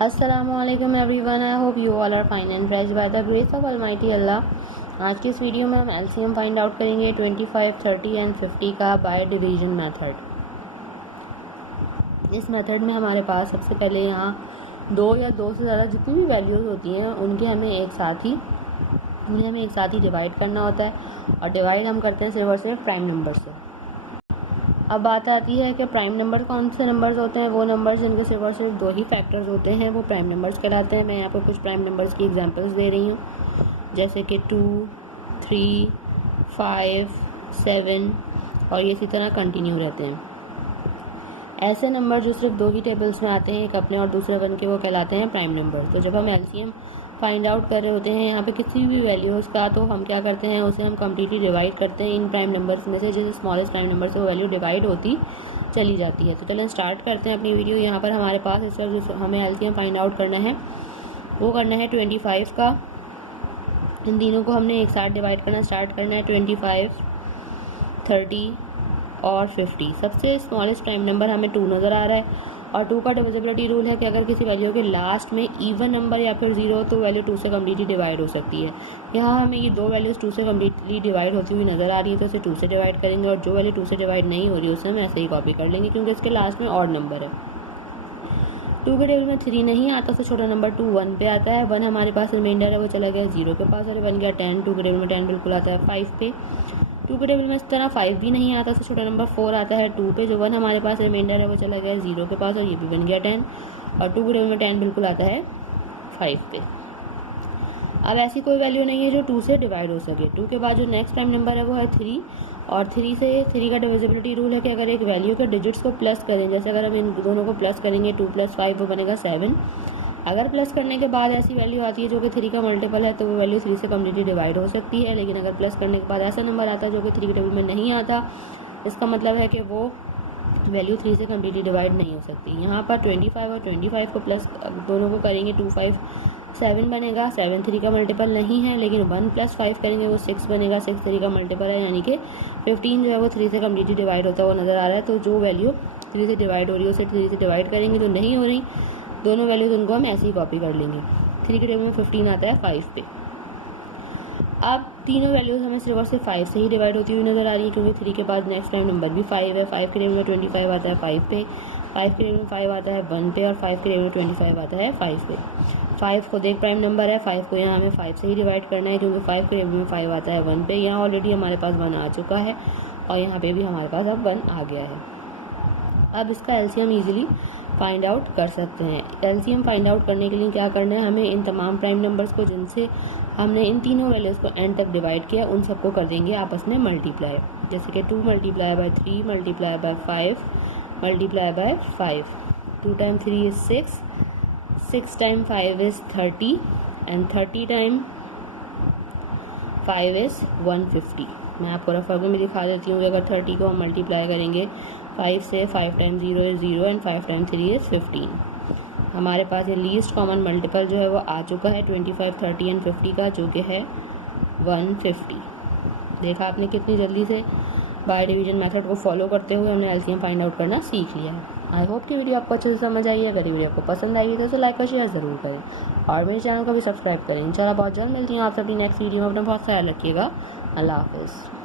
Assalamualaikum everyone. I hope you all are fine and blessed by the grace of Almighty Allah. आज की इस video में हम LCM find out करेंगे 25, 30 and 50 का बाय डिवीजन मेथड। इस मेथड में हमारे पास सबसे पहले यहाँ दो या दो से ज़्यादा जितनी भी वैल्यूज़ होती हैं उन्हें हमें एक साथ ही डिवाइड करना होता है, और डिवाइड हम करते हैं सिर्फ और सिर्फ प्राइम नंबर से। अब बात आती है कि प्राइम नंबर कौन से नंबर्स होते हैं। वो नंबर्स जिनके सिर्फ और सिर्फ दो ही फैक्टर्स होते हैं वो प्राइम नंबर्स कहलाते हैं। मैं यहाँ पर कुछ प्राइम नंबर्स की एग्जांपल्स दे रही हूँ, जैसे कि 2, 3, 5, 7 और ये इसी तरह कंटिन्यू रहते हैं। ऐसे नंबर जो सिर्फ दो ही टेबल्स में आते हैं, एक अपने और दूसरे वन के, वो कहलाते हैं प्राइम नंबर। तो जब हम एलसीएम फाइंड आउट कर रहे होते हैं यहाँ पे किसी भी वैल्यूज़ का, तो हम क्या करते हैं, उसे हम कम्प्लीटली डिवाइड करते हैं इन प्राइम नंबर्स में से। जैसे स्मॉलेस्ट प्राइम नंबर से वो वैल्यू डिवाइड होती चली जाती है। तो चलें स्टार्ट करते हैं अपनी वीडियो। यहाँ पर हमारे पास इस वक्त जो हमें एलसीएम फाइंड आउट करना है वो करना है 25 का। इन तीनों को हमने एक साथ डिवाइड करना स्टार्ट करना है। 25, 30 और 50। सबसे स्मॉलेस्ट प्राइम नंबर हमें 2 नज़र आ रहा है, और 2 का डिविजिबिलिटी रूल है कि अगर किसी वैल्यू के लास्ट में इवन नंबर या फिर 0 हो तो वैल्यू 2 से कम्प्लीटली डिवाइड हो सकती है। यहाँ हमें ये दो वैल्यूज़ 2 से कम्प्लीटली डिवाइड होती हुई नज़र आ रही है, तो इसे 2 से डिवाइड करेंगे, और जो वैल्यू 2 से डिवाइड नहीं हो रही है उसे हम ऐसे ही कॉपी कर लेंगे, क्योंकि इसके लास्ट में ऑड नंबर है। 2 के टेबल में 3 नहीं आता, तो छोटा नंबर 2 1 पे आता है। 1 हमारे पास रिमाइंडर है, वो चला गया 0 के पास, और बन गया 10। 2 के टेबल में 10 बिल्कुल आता है 5 पे। 2 के टेबल में इस तरह 5 भी नहीं आता, तो छोटा नंबर 4 आता है 2 पे। जो 1 हमारे पास रिमाइंडर है वो चला गया 0 के पास, और ये भी बन गया 10। और 2 के टेबल में 10 बिल्कुल आता है 5 पे। अब ऐसी कोई वैल्यू नहीं है जो 2 से डिवाइड हो सके। 2 के बाद जो नेक्स्ट प्राइम नंबर है वो है 3, और 3 का डिविजिबिलिटी रूल है कि अगर एक वैल्यू के डिजिट्स को प्लस करें, जैसे अगर हम इन दोनों को प्लस करेंगे 2 + 5 वो बनेगा 7। अगर प्लस करने के बाद ऐसी वैल्यू आती है जो कि 3 का मल्टीपल है, तो वो वैल्यू 3 से कम्प्लीटली डिवाइड हो सकती है। लेकिन अगर प्लस करने के बाद ऐसा नंबर आता है जो कि 3 के टेबल में नहीं आता, इसका मतलब है कि वो वैल्यू 3 से कम्प्लीटली डिवाइड नहीं हो सकती। यहाँ पर 25 और 25 को प्लस दोनों को करेंगे 2, 5, 7 बनेगा। 7 3 का मल्टीपल नहीं है, लेकिन 1 + 5 करेंगे वो 6 बनेगा। 6 3 का मल्टीपल है, यानी कि 15 जो है वो 3 से कम्प्लीटली डिवाइड होता हुआ नज़र आ रहा है। तो जो वैल्यू 3 से डिवाइड हो रही है उसे 3 से डिवाइड करेंगे, जो नहीं हो रही दोनों वैल्यूज उनको हम ऐसे ही कॉपी कर लेंगे। 3 के टेबल में 15 आता है 5 पे। अब तीनों वैल्यूज़ हमें सिर्फ और सिर्फ 5 से ही डिवाइड होती हुई नज़र आ रही है, क्योंकि 3 के बाद नेक्स्ट प्राइम नंबर भी 5 है। 5 के टेबल में 25 आता है 5 पे। 5 के टेबल में 5 आता है 1 पे, और 5 के टेबल में 25 आता है 5 पे। 5 खुद एक प्राइम नंबर है, 5 को यहाँ हमें 5 से ही डिवाइड करना है, क्योंकि 5 के टेबल में 5 आता है 1 पे। यहाँ ऑलरेडी हमारे पास 1 आ चुका है, और यहाँ पे भी हमारे पास अब 1 आ गया है। अब इसका एलसीएम ईजिली फाइंड आउट कर सकते हैं। एलसीएम फाइंड आउट करने के लिए क्या करना है, हमें इन तमाम प्राइम नंबर्स को जिनसे हमने इन तीनों वैल्यूज़ को एंड तक डिवाइड किया उन सबको कर देंगे आपस में मल्टीप्लाई। जैसे कि 2 × 3 × 5 × 5। 2 × 3 is 6, 6 × 5 is 30, and 30 × 5 is 150। मैं आपको रफ वर्क में दिखा देती हूँ कि अगर 30 को हम मल्टीप्लाई करेंगे 5 से, 5 × 0 is 0 and 5 × 3 is 15। हमारे पास ये लीस्ट कॉमन मल्टीपल जो है वो आ चुका है 25, 30 एंड 50 का, जो कि है 150। देखा आपने कितनी जल्दी से बाय डिवीजन मेथड को फॉलो करते हुए हमने एलसीएम फाइंड आउट करना सीख लिया है। आई होप कि वीडियो आपको अच्छे से समझ आई है। अगर वीडियो आपको पसंद आई है तो लाइक और शेयर ज़रूर करें, और मेरे चैनल को भी सब्सक्राइब करें। इंशाल्लाह बहुत जल्द मिलती हूँ आपसे अपनी नेक्स्ट वीडियो में। अपना बहुत ख्याल रखिएगा। अल्लाह हाफ़िज़।